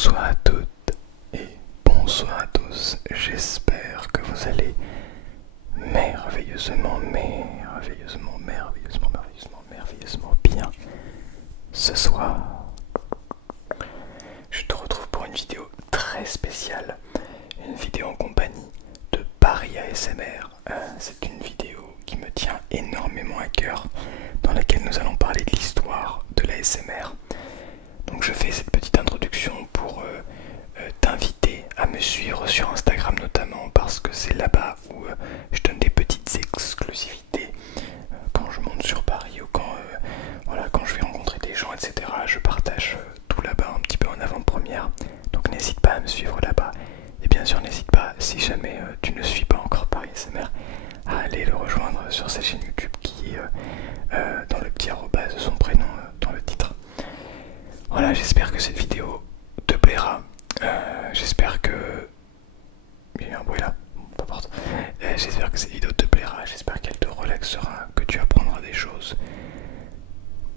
Bonsoir à toutes et bonsoir à tous, j'espère que vous allez merveilleusement bien ce soir. Je te retrouve pour une vidéo très spéciale, une vidéo en compagnie de Paris ASMR. C'est une vidéo qui me tient énormément à cœur, dans laquelle nous allons parler de l'histoire de l'ASMR. Donc je fais cette petite introduction pour t'inviter à me suivre sur Instagram notamment, parce que c'est là-bas où je donne des petites exclusivités quand je monte sur Paris ou quand je vais rencontrer des gens, etc. Je partage tout là-bas un petit peu en avant-première, donc n'hésite pas à me suivre là-bas. Et bien sûr n'hésite pas, si jamais tu ne suis pas encore Paris ASMR, à aller le rejoindre sur sa chaîne YouTube qui est dans le petit arrobase de son prénom dans le titre. Voilà, j'espère que cette vidéo te plaira. J'espère que... Il y a eu un bruit là, peu importe. J'espère que cette vidéo te plaira, j'espère qu'elle te relaxera, que tu apprendras des choses.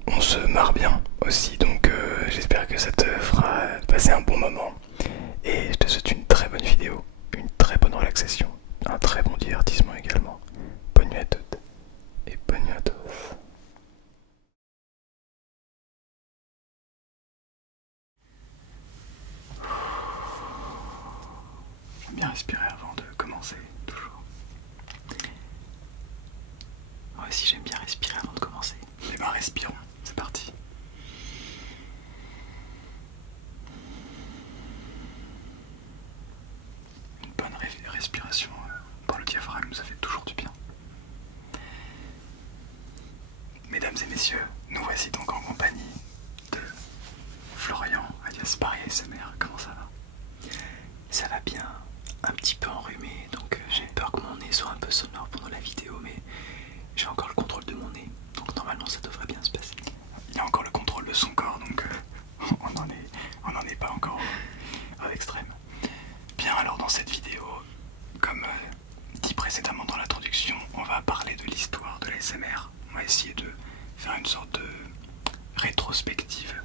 On se marre bien aussi, donc j'espère que ça te fera passer un bon moment. Et je te souhaite une très bonne vidéo, une très bonne relaxation, un très bon divertissement également. Bonne nuit à toutes et bonne nuit à tous. J'aime bien respirer avant de commencer, toujours. Moi aussi j'aime bien respirer avant de commencer. Eh ben respirons, c'est parti. Une bonne respiration par le diaphragme, ça fait toujours du bien. Mesdames et messieurs, nous voici donc en compagnie de Florian, alias Paris ASMR. Comment ça va? Ça va bien, un petit peu enrhumé, donc j'ai peur que mon nez soit un peu sonore pendant la vidéo, mais j'ai encore le contrôle de mon nez, donc normalement ça devrait bien se passer. Il y a encore le contrôle de son corps, donc on n'en est pas encore à l'extrême. Bien, alors dans cette vidéo, comme dit précédemment dans l'introduction, on va parler de l'histoire de l'ASMR. On va essayer de faire une sorte de rétrospective,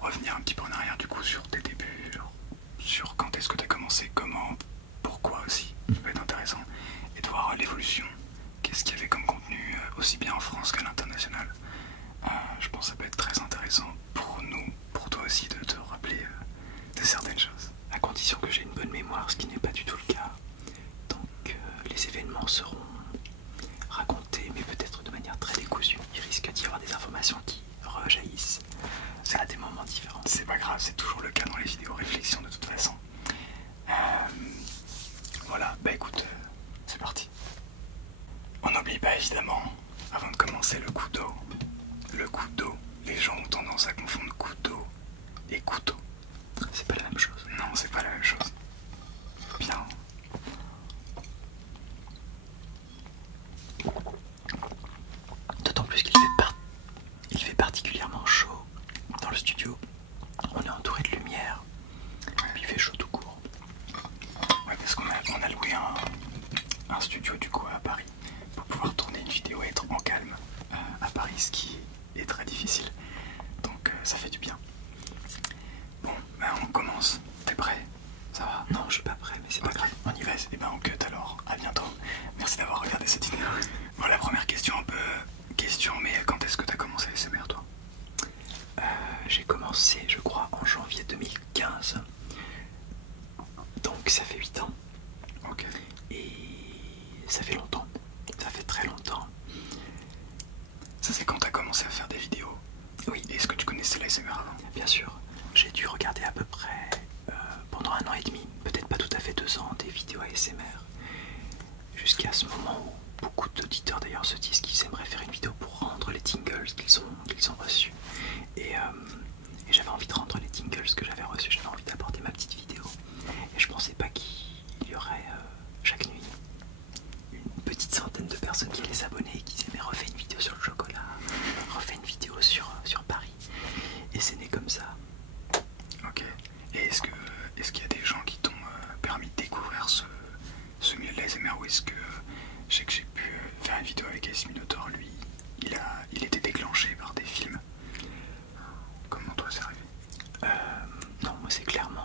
revenir un petit peu en arrière du coup sur tes débuts, genre sur quand est-ce que tu as commencé, comment, pourquoi aussi, ça peut être intéressant, et de voir l'évolution, qu'est-ce qu'il y avait comme contenu aussi bien en France qu'à l'international. Je pense que ça peut être très intéressant pour nous, pour toi aussi, de te rappeler de certaines choses. À condition que j'ai une bonne mémoire, ce qui n'est pas du tout le cas. Donc les événements seront racontés, mais peut-être de manière très décousue. Il risque d'y avoir des informations qui rejaillissent à des moments différents. C'est pas grave, c'est toujours le cas dans les vidéos réflexions de toute façon. Voilà, bah écoute, c'est parti. On n'oublie pas évidemment, avant de commencer, le coup d'eau. Le coup d'eau, les gens ont tendance à confondre couteau et couteau. C'est pas la même chose. Non, c'est pas la même chose. Bien. D'autant plus qu'il fait particulièrement chaud dans le studio. On est entouré de lumière, puis il fait chaud tout court. Ouais, parce qu'on a loué un studio du coup à Paris pour pouvoir tourner une vidéo et être en calme à Paris, ce qui est très difficile. Donc ça fait du bien. Bon, bah on commence. T'es prêt? Ça va? Non, je suis pas prêt, mais c'est pas grave. On y va, et ben on cut alors. À bientôt. Merci d'avoir regardé cette vidéo. Bon, la première question, un peu question, mais quand est-ce que t'as commencé l'ASMR toi? J'ai commencé, je crois, en janvier 2015. Donc ça fait 8 ans. Ok. Et ça fait longtemps. Ça fait très longtemps. Ça c'est quand t'as commencé à faire des vidéos? Oui. Est-ce que tu connaissais l'ASMR avant? Bien sûr. J'ai dû regarder à peu près pendant 1 an et demi, peut-être pas tout à fait 2 ans, des vidéos ASMR. Jusqu'à ce moment où beaucoup d'auditeurs d'ailleurs se disent qu'ils aimeraient faire une vidéo pour rendre les tingles qu'ils ont reçus. Et j'avais envie de rendre les tingles que j'avais reçus, j'avais envie d'apporter ma petite vidéo. Et je pensais pas qu'il y aurait chaque nuit une petite centaine de personnes qui allaient s'abonner et qui disaient mais refais une vidéo sur le chocolat, refais une vidéo sur Paris. Et c'est né comme ça. Ok. Et est-ce qu'il y a des gens qui t'ont permis de découvrir ce milieu de l'ASMR, ou est-ce que je sais que j'ai pu faire une vidéo avec Ace Minotaur, lui, il était déclenché par des films. Comment toi c'est arrivé? Non, moi c'est clairement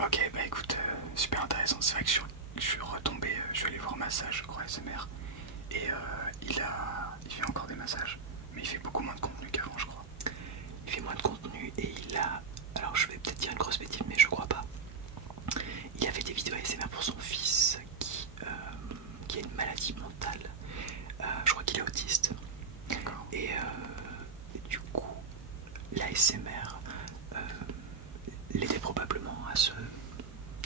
Ok, bah écoute, super intéressant. C'est vrai que je suis retombé, je suis allé voir massage, je crois, SMR. Et il fait encore des massages, mais il fait beaucoup moins de contenu qu'avant, je crois. Il fait moins de contenu et il a... Alors je vais peut-être dire une grosse bêtise, mais je crois pas. Il a fait des vidéos ASMR pour son fils qui a une maladie mentale. Je crois qu'il est autiste. Et du coup, l'ASMR l'aidait probablement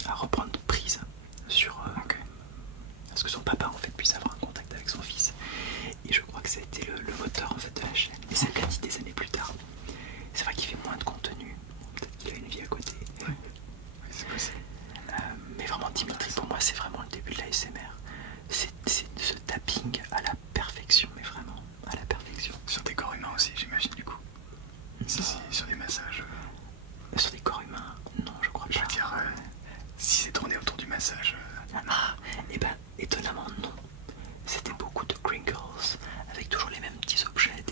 à reprendre prise sur à ce que son papa en fait puisse avoir un contact avec son fils. Et je crois que ça a été le moteur en fait de la chaîne. Et ça l'a dit des années plus tard. C'est vrai qu'il fait moins de contenu. Peut-être qu'il a une vie à côté. Oui, c'est possible. Mais vraiment Dimitri pour moi c'est vraiment le début de l'ASMR. C'est ce tapping à la perfection, mais vraiment à la perfection. Sur des corps humains aussi, j'imagine, du coup. Si, sur des massages. Sur des corps humains, non, je crois pas. Je veux dire, si c'est tourné autour du massage. Et ben, étonnamment, non. C'était beaucoup de crinkles, avec toujours les mêmes petits objets,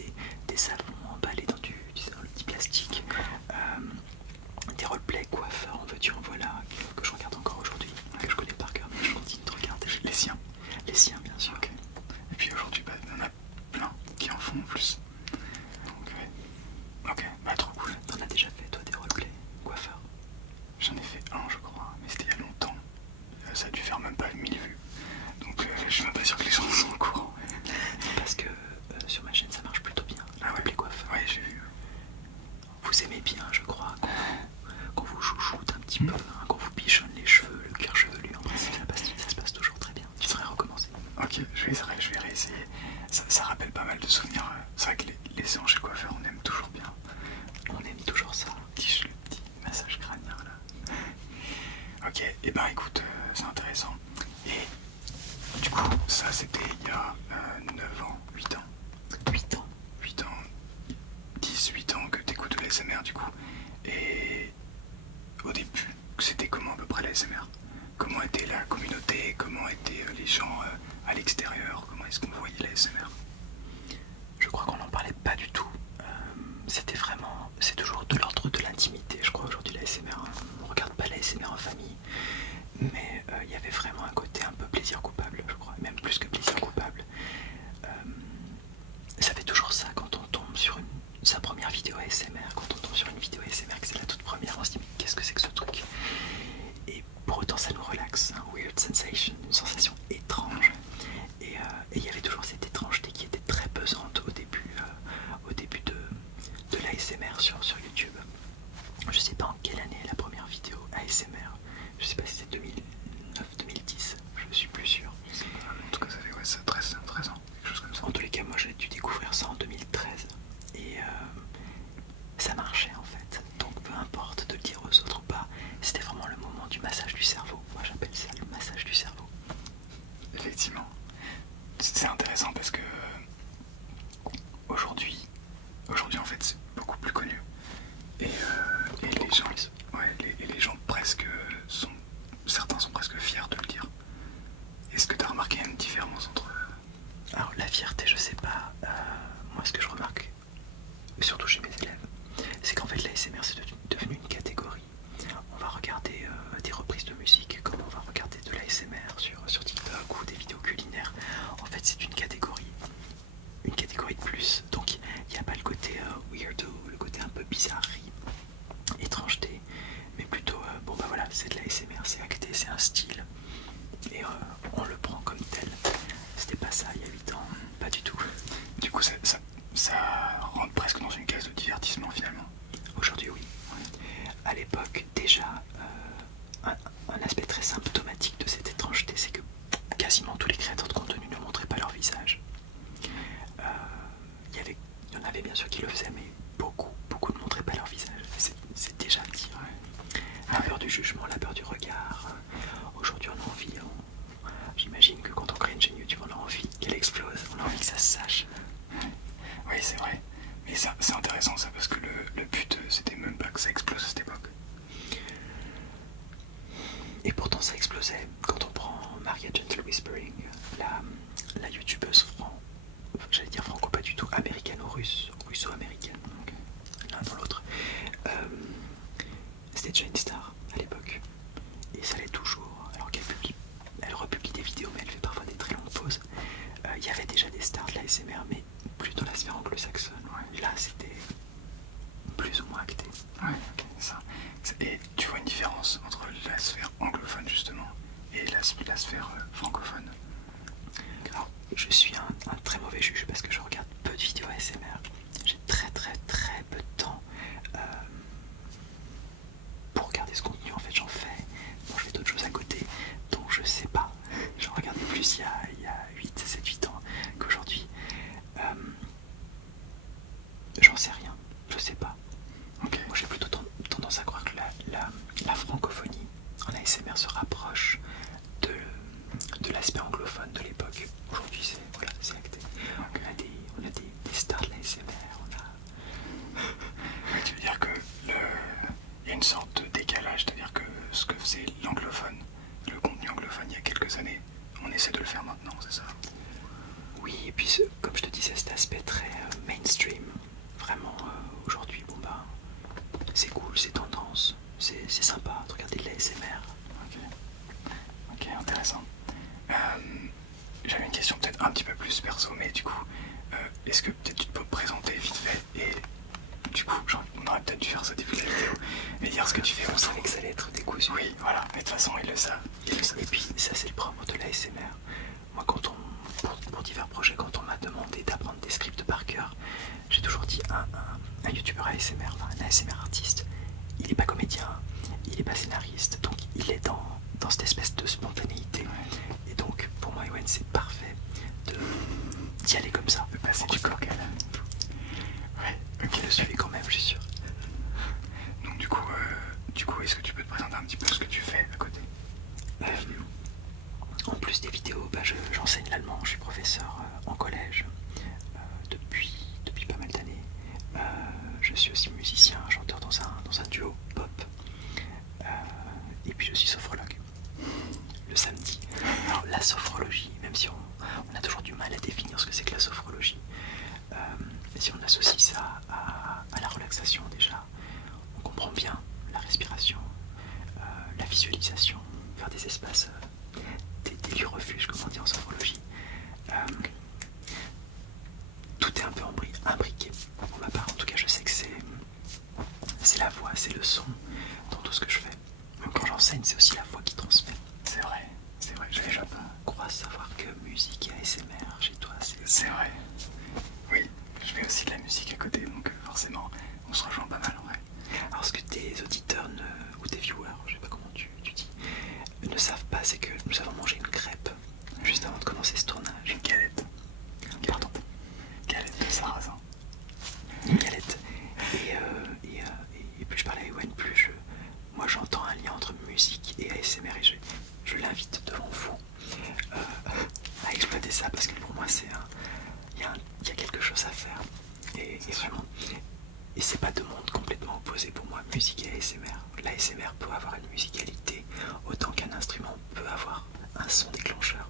des savons emballés dans le petit plastique, des roleplays coiffeurs, en veux-tu, en voilà, que je regarde encore aujourd'hui, que je connais par cœur, mais je continue de regarder. Les siens. Les siens, bien sûr. Okay. Et puis aujourd'hui, bah, il y en a plein qui en font en plus. Donc, ouais. Ok, bah trop cool. T'en as déjà fait, toi, des roleplays coiffeurs? J'en ai fait un, je crois, mais c'était il y a longtemps. Ça a dû faire même pas 1000 vues. Donc, je suis même pas sûr que les gens sont au courant. Parce que sur ma chaîne, ça marche plutôt bien. Les coiffeurs. Ouais, j'ai vu. Vous aimez bien, je crois, qu'on vous chouchoute un petit peu, hein, qu'on vous bichonne les cheveux, le cuir chevelu. En principe, ça se passe toujours très bien. Tu devrais recommencer. Ok, je vais réessayer. Ça rappelle pas mal de souvenirs. C'est vrai que les séances chez coiffeur, on aime toujours bien. On aime toujours ça. Le petit massage crânien là. Ok, et ben écoute, c'est intéressant. Et du coup, ça c'était il y a 9 ans, 8 ans. 8 ans. 8 ans, 18 ans que t'écoutes de l'ASMR du coup. Et au début, c'était comment à peu près l'ASMR? Comment était la communauté? Comment étaient les gens à l'extérieur? Comment est-ce qu'on voyait l'ASMR? Je crois qu'on n'en parlait pas du tout. C'était vraiment... C'est toujours de l'ordre de l'intimité, je crois, aujourd'hui, l'ASMR. On ne regarde pas l'ASMR en famille. Mais il y avait vraiment un côté un peu plaisir coupable, je crois. Même plus que plaisir coupable. Ça fait toujours ça quand on tombe sur sa première vidéo ASMR. Quand on tombe sur une vidéo ASMR, que c'est la toute première, on se dit mais qu'est-ce que c'est que ce truc? Et pour autant ça nous relaxe, un weird sensation, une sensation étrange. Et il y avait toujours cette étrangeté qui était très pesante au début de l'ASMR sur YouTube. Je sais pas en quelle année est la première vidéo ASMR. Je sais pas si c'est 2009, 2010, je suis plus sûr. En tout cas, ça fait ouais, ça, 13 ans, quelque chose comme ça. En tous les cas, moi j'ai dû découvrir ça en 2013. Et ça marchait en fait. Donc peu importe de le dire aux autres ou pas, c'était vraiment le moment du massage du cerveau. Moi j'appelle ça le massage du cerveau. Effectivement. C'est intéressant parce que aujourd'hui en fait c'est beaucoup plus connu. Et les gens presque certains sont presque fiers de le dire. Est-ce que tu as remarqué une différence entre... Alors la fierté, je sais pas. Moi ce que je remarque, surtout chez mes élèves, c'est qu'en fait l'ASMR c'est devenu une catégorie. On va regarder des reprises de musique comme on va regarder de l'ASMR sur TikTok ou des vidéos culinaires. En fait c'est une catégorie de plus. Donc il n'y a pas le côté weirdo, le côté un peu bizarrerie, étrangeté, mais plutôt bon bah voilà, c'est de l'ASMR, c'est acté, c'est un style. Et on le prend comme tel. C'était pas ça il y a 8 ans, pas du tout. Du coup ça rentre presque dans une case de divertissement finalement. Aujourd'hui oui. À l'époque déjà, un aspect très symptomatique de cette étrangeté, c'est que quasiment tous les créateurs de contenu ne montraient pas leur visage. Il y en avait bien sûr qui le faisaient, mais beaucoup ne montraient pas leur visage. C'est déjà dit. La peur du jugement, la peur du regard. Aujourd'hui on a envie, j'imagine que quand on crée une chaîne YouTube, on a envie qu'elle explose, on a envie que ça se sache. Oui, c'est vrai. Mais c'est intéressant ça, parce que le but c'était même pas que ça explose à cette époque. Et pourtant ça explosait. Quand on prend Maria Gentle Whispering, la youtubeuse j'allais dire franco, pas du tout, américano-russe, russo-américaine, donc l'un dans l'autre. C'était déjà une star à l'époque. ASMR, mais plus dans la sphère anglo-saxonne. Ouais. Là, c'était plus ou moins acté. Ouais, ok, ça. Et tu vois une différence entre la sphère anglophone justement et la sphère francophone? Alors, je suis un très mauvais juge parce que je regarde peu de vidéos ASMR. J'ai très peu de temps pour regarder ce contenu. En fait, j'en fais. Bon, je fais d'autres choses à côté, donc je sais pas. J'en regardais plus il y a 7-8 ans qu'aujourd'hui. J'en sais rien, je sais pas. Okay. Moi j'ai plutôt tendance à croire que la francophonie en ASMR se rapproche de l'aspect anglophone de l'époque. Aujourd'hui c'est acté. Okay. On a des stars de l'ASMR, Ouais, tu veux dire que il y a une sorte de décalage, c'est-à-dire que ce que faisait l'anglophone, le contenu anglophone il y a quelques années, on essaie de le faire maintenant, c'est ça? Oui, et puis comme je te disais, cet aspect très mainstream, vraiment aujourd'hui, bon bah, c'est cool, c'est tendance, c'est sympa de regarder de l'ASMR. Ok, intéressant. J'avais une question peut-être un petit peu plus perso, mais du coup, est-ce que peut-être tu peux te présenter vite fait et du coup, on aurait peut-être dû faire ça début de la vidéo, mais dire ce que tu fais. On savait que ça allait être décousu. Oui, voilà, mais de toute façon, ils le savent. Et puis, ça c'est le propre de l'ASMR. Moi, pour divers projets, quand on m'a demandé d'apprendre des scripts par cœur, j'ai toujours dit un youtubeur ASMR, enfin un ASMR artiste, il n'est pas comédien, il n'est pas scénariste, donc il est dans cette espèce de spontanéité. Ouais. Et donc, pour moi, Ewen, c'est parfait d'y aller comme ça. De passer du coq à l'âne. Ouais, ok, le suivi quand même, je suis sûr. Donc du coup, est-ce que tu peux te présenter un petit peu ce que tu fais à côté des vidéos? En plus des vidéos, bah, j'enseigne l'allemand, je suis professeur en collège depuis pas mal d'années. Je suis aussi musicien, chanteur dans un duo pop. Et puis je suis sophrologue. Le samedi. Alors la sophrologie, même si on a toujours du mal à définir ce que c'est que la sophrologie, si on associe ça à la relaxation déjà, on comprend bien la respiration, la visualisation, faire des espaces, des lieux refuges, comme on dit en sophrologie. Tout est un peu imbriqué pour ma part. En tout cas, je sais que c'est la voix, c'est le son dans tout ce que je fais. Même quand j'enseigne, c'est aussi la voix qui transmet. C'est vrai, j'avais jamais crois savoir que musique et ASMR chez toi, c'est vrai. Oui, je fais aussi de la musique à côté, donc forcément, on se rejoint pas mal en vrai. Alors ce que tes auditeurs ou tes viewers, je sais pas comment tu dis, ne savent pas, c'est que nous avons mangé une crêpe juste avant de commencer ce tournage. Une galette. Pardon. Galette de sarrasin. Une galette. Et plus je parle à Ewen, plus moi j'entends un lien entre musique et ASMR et je l'invite devant vous à exploiter ça parce que pour moi il y a quelque chose à faire et vraiment, et c'est pas deux mondes complètement opposés pour moi, musique et ASMR. L'ASMR peut avoir une musicalité autant qu'un instrument peut avoir un son déclencheur.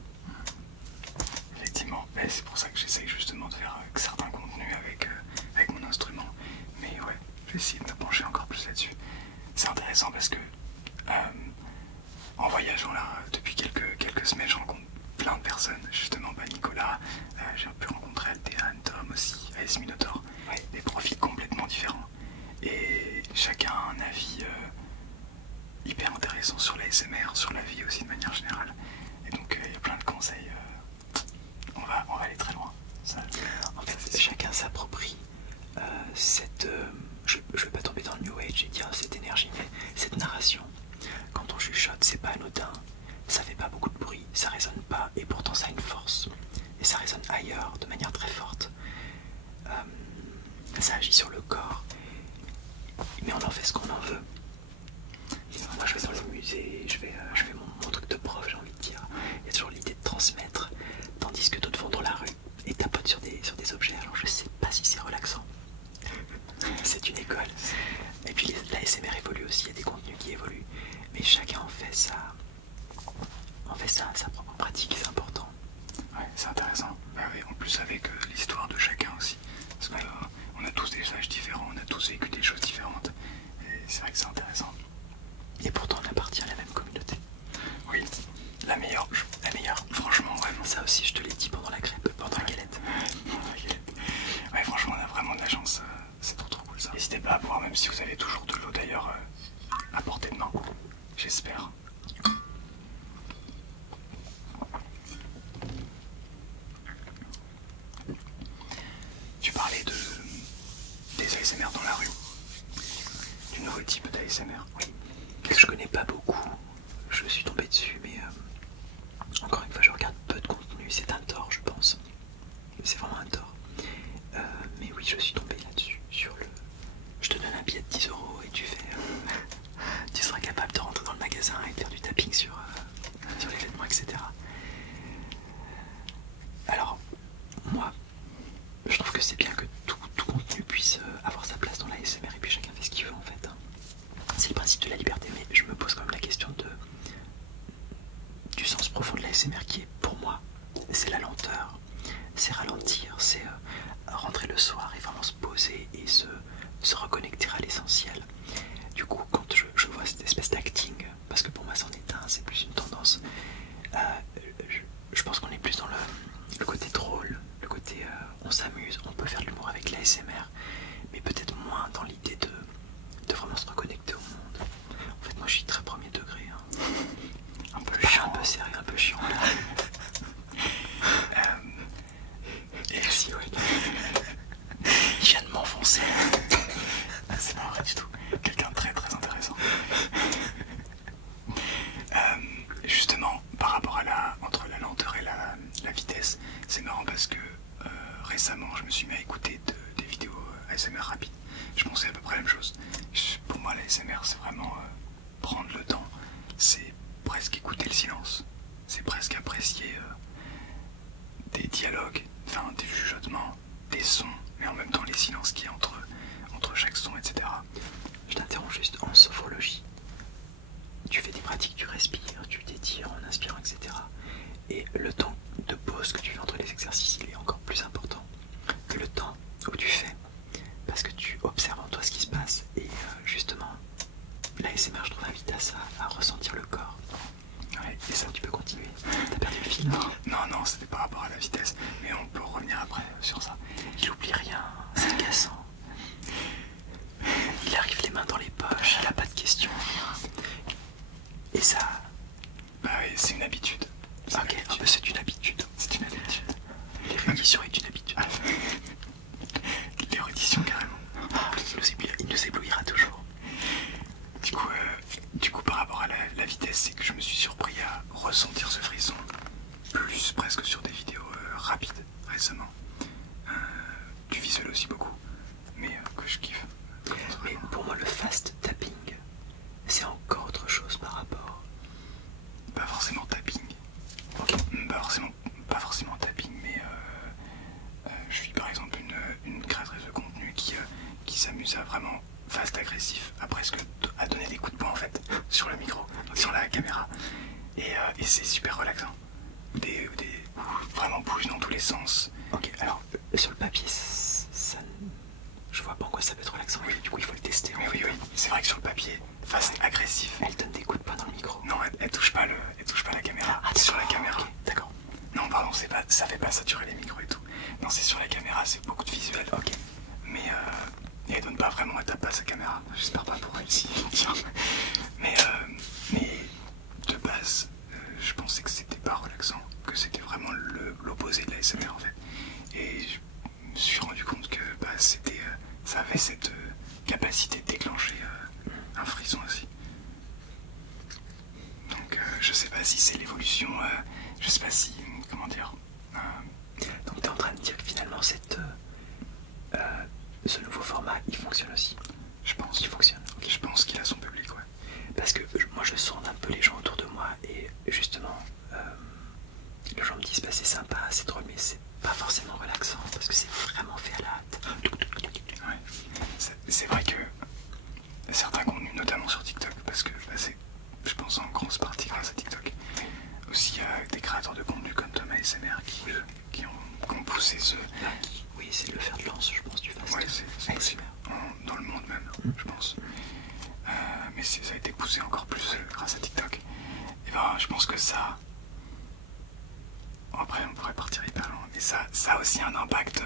Effectivement, c'est pour ça que j'essaye justement de faire certains contenus avec mon instrument, mais ouais, je vais essayer de me pencher encore plus là-dessus. C'est intéressant parce que en voyageant là depuis quelques semaines, je rencontre plein de personnes, justement Nicolas, j'ai pu rencontrer Altéane, Tom aussi, AS Minotaur, des profils complètement différents et chacun a un avis hyper intéressant sur l'ASMR, sur la vie aussi de manière générale, et donc il y a plein de conseils, on va aller très loin. Ça, en fait, chacun s'approprie je vais pas tomber dans le New Age et dire cette énergie, mais cette narration, quand on chuchote, c'est pas anodin, ça fait pas beaucoup de bruit, ça résonne pas, et pourtant ça a une force, et ça résonne ailleurs de manière très forte. Ça agit sur le corps, mais on en fait ce qu'on en veut. Moi je vais dans les musées, je fais mon truc de prof, j'ai envie de dire. Il y a toujours l'idée de transmettre, tandis que d'autres vont dans la rue et tapotent sur des objets. Alors je sais pas si c'est relaxant. C'est une école. Et puis l'ASMR évolue aussi, il y a des contenus qui évoluent. J'espère. Tu parlais des ASMR dans la rue, du nouveau type d'ASMR. Oui, que je connais pas beaucoup. Je suis tombé dessus, mais encore une fois, je regarde peu de contenu. C'est un tort, je pense. C'est vraiment un tort. Mais oui, je suis tombé là-dessus. Je te donne un billet de 10 € et tu fais. Tu seras capable de rentrer dans le magasin et de faire du tapping sur les vêtements, etc. Alors, moi, je trouve que c'est bien que tout contenu puisse avoir sa place dans la ASMR et puis chacun fait ce qu'il veut en fait. C'est le principe de la liberté, mais je me pose quand même la question du sens profond de la ASMR qui est pour moi, c'est la lenteur, c'est ralentir, c'est rentrer le soir et vraiment se poser et se reconnecter à l'essentiel. Du coup, quand je vois cette espèce d'acting, parce que pour moi c'en est un, c'est plus une tendance, je pense qu'on est plus dans le côté drôle, le côté on s'amuse, on peut faire de l'humour avec l'ASMR, mais peut-être moins dans l'idée de vraiment se reconnecter au monde. En fait, moi je suis très premier degré, hein. Un peu chiant, un peu sérieux, un peu chiant. Et si, ouais. Il vient de m'enfoncer. C'est pas vrai du tout. Quelqu'un de très très intéressant. Justement, par rapport à entre la lenteur et la vitesse, c'est marrant parce que récemment, je me suis mis à écouter des vidéos ASMR rapides. Je pensais à peu près la même chose. Pour moi, l'ASMR, c'est vraiment prendre le temps. C'est presque écouter le silence. C'est presque apprécier des dialogues, enfin des chuchotements, des sons, mais en même temps les silences qu'il y a entre chaque son, etc. Je t'interromps juste en sophrologie. Tu fais des pratiques, tu respires, tu t'étires en inspirant, etc. Et le temps de pause que tu fais entre les exercices, il est encore plus important que le temps où tu fais. Parce que tu observes en toi ce qui se passe. Et justement, l'ASMR, je trouve, invite à ça, à ressentir le corps. Ouais, et ça, tu peux continuer. T'as perdu le fil? Non, c'était par rapport à la vitesse. Mais on peut revenir après sur ça. Il oublie rien, c'est agaçant. Il arrive les mains dans les poches, il a pas de questions, rien. Et ça... Bah oui, c'est une habitude. Ok, c'est une habitude. C'est une habitude. L'érudition est une habitude. L'érudition, carrément. Il nous éblouira toujours. Du coup, par rapport à la vitesse, c'est que je me suis surpris à ressentir ce frisson plus presque sur des vidéos rapides récemment. Du visuel aussi beaucoup, mais que je kiffe. Mais pour moi, le fast tapping, c'est encore autre chose par rapport. Pas forcément tapping. Ok. Pas forcément tapping, mais je suis par exemple une créatrice de contenu qui s'amuse à vraiment fast agressif, à presque à donner des coups de poing en fait sur le micro, sur la caméra, et c'est super relaxant. Vraiment bouge dans tous les sens. Ok, alors sur le papier, ça, je vois pas en quoi ça peut être relaxant. Oui. Du coup, il faut le tester. Mais oui, c'est vrai que sur le papier, fast agressif. Elle donne des coups de poing dans le micro. Non, elle touche pas la caméra. Ah, sur la caméra. Okay, d'accord. Non, pardon, ça fait pas saturer les micros et tout. Non, c'est sur la caméra, c'est beaucoup de visuel. Ok. Mais elle donne pas vraiment, elle tape pas sa caméra. J'espère pas pour elle si. mais de base, je pensais que c'était pas relaxant, que c'était vraiment l'opposé de la l'ASMR en fait. Et je me suis rendu compte que ça avait cette capacité de déclencher un frisson aussi. Donc je sais pas si c'est l'évolution, je sais pas si, comment dire. Donc tu es en train de dire que finalement ce nouveau format il fonctionne aussi. Je pense. Il fonctionne. Okay. Je pense qu'il a son public, ouais. Parce que moi je sonde un peu les gens autour de moi et justement les gens me disent bah, c'est sympa, c'est drôle, mais c'est pas forcément relaxant parce que c'est vraiment fait à la hâte. Ouais. C'est vrai que certains contenus, notamment sur TikTok, parce que c'est, je pense, en grosse partie grâce à TikTok, aussi il y a des créateurs de contenu comme Thomas ASMR qui ont poussé ce. Oui, c'est le fer de lance, je pense, du fast. Ouais, c'est possible. Dans le monde même, je pense. Mais ça a été poussé encore plus grâce à TikTok. Et ben, je pense que ça. Après, on pourrait partir hyper loin, mais ça a aussi un impact.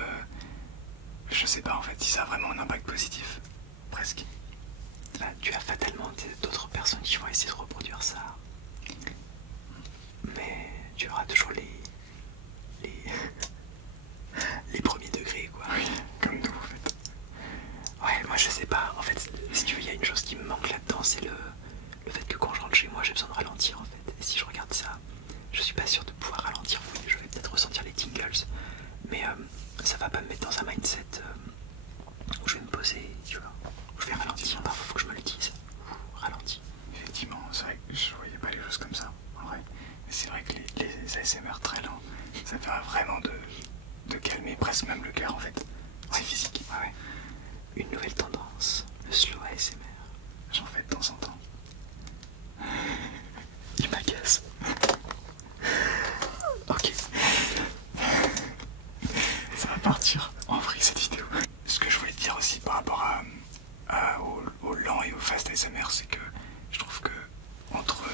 Je sais pas en fait si ça a vraiment un impact positif. Presque. Là, tu as fatalement d'autres personnes qui vont essayer de reproduire rentre chez moi, j'ai besoin de ralentir en fait. Et si je regarde ça, je suis pas sûr de pouvoir ralentir. Oui, je vais peut-être ressentir les tingles, mais ça va pas me mettre dans un mindset où je vais me poser, tu vois, où je vais ralentir. Parfois, faut que je me le dise. Ralentis. Effectivement, c'est vrai que je voyais pas les choses comme ça, en vrai. Mais c'est vrai que les ASMR très lents, ça permet vraiment de calmer presque même le cœur en fait. C'est physique. Ouais. Une nouvelle tendance, le slow ASMR. J'en fais de temps en temps. Il m'agace. Ok. Ça va partir en vrille cette vidéo. Ce que je voulais te dire aussi par rapport au lent et au fast ASMR, c'est que je trouve que entre...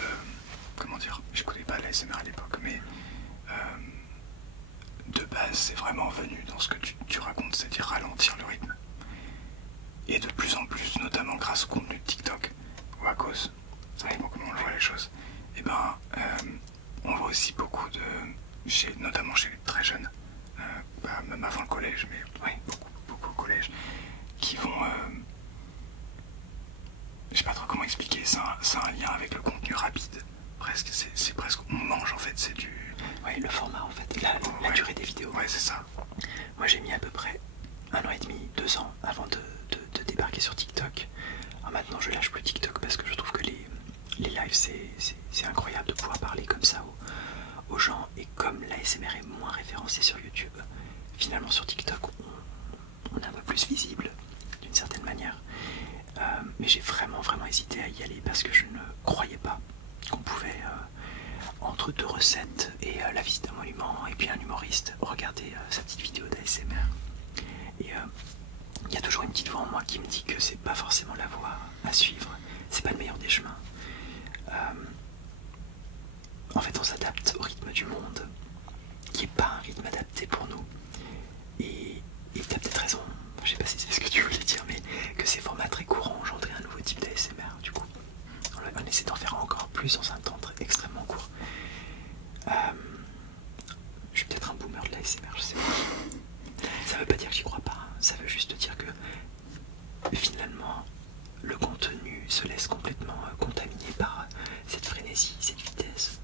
comment dire, j'écoutais pas l'ASMR à l'époque, mais de base c'est vraiment venu dans ce que tu racontes, c'est-à-dire ralentir le rythme. Et de plus en plus, notamment grâce au contenu de TikTok, ou à cause, ça dépend comment on voit les choses, et ben on voit aussi beaucoup de, notamment chez les très jeunes, même avant le collège, mais ouais, beaucoup au collège, qui vont, je sais pas trop comment expliquer, c'est un lien avec le contenu rapide, presque, c'est presque, on mange en fait, c'est du... Ouais, le format en fait, la durée des vidéos. Ouais, c'est ça. Moi j'ai mis à peu près 1 an et demi, 2 ans avant de débarquer sur TikTok. Alors maintenant je lâche plus TikTok parce que je trouve que les lives c'est incroyable de pouvoir parler comme ça aux gens, et comme l'ASMR est moins référencé sur YouTube, finalement sur TikTok on est un peu plus visible d'une certaine manière. Mais j'ai vraiment hésité à y aller parce que je ne croyais pas qu'on pouvait entre 2 recettes et la visite d'un monument et puis un humoriste regarder sa petite vidéo d'ASMR. Et il y a toujours une petite voix en moi qui me dit que c'est pas forcément la voie à suivre, c'est pas le meilleur des chemins. En fait on s'adapte au rythme du monde qui est pas un rythme adapté pour nous, et t'as peut-être raison, je sais pas si c'est ce que tu voulais dire, mais que ces formats très courants engendraient un nouveau type d'ASMR. Du coup on essaie d'en faire encore plus dans un temps extrêmement court. Je suis peut-être un boomer de l'ASMR, je sais pas. Ça veut pas dire que j'y crois pas, hein. Ça veut juste dire que finalement le contenu se laisse complètement contaminer par cette frénésie, cette vitesse.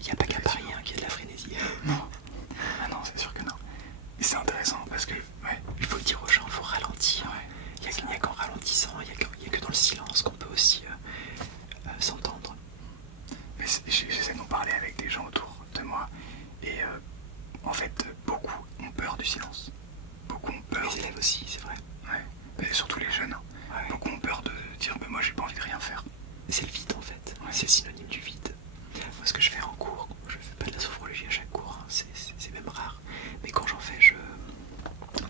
Il n'y a pas qu'à Paris hein, qu'il y a de la frénésie. Non, ah non, c'est sûr que non. Et c'est intéressant parce que il faut le dire aux gens, il faut ralentir. Il n'y a qu'en ralentissant, il n'y a que dans le silence qu'on peut aussi s'entendre. Mais j'essaie d'en parler avec des gens autour de moi, et en fait beaucoup ont peur du silence. Beaucoup ont peur. Les élèves aussi, c'est vrai. Ouais, mais surtout les jeunes. Beaucoup ont peur de dire moi j'ai pas envie de rien faire. C'est le vide en fait, c'est synonyme du vide. Moi ce que je fais en cours, je fais pas de la sophrologie à chaque cours, hein. C'est même rare. Mais quand j'en fais,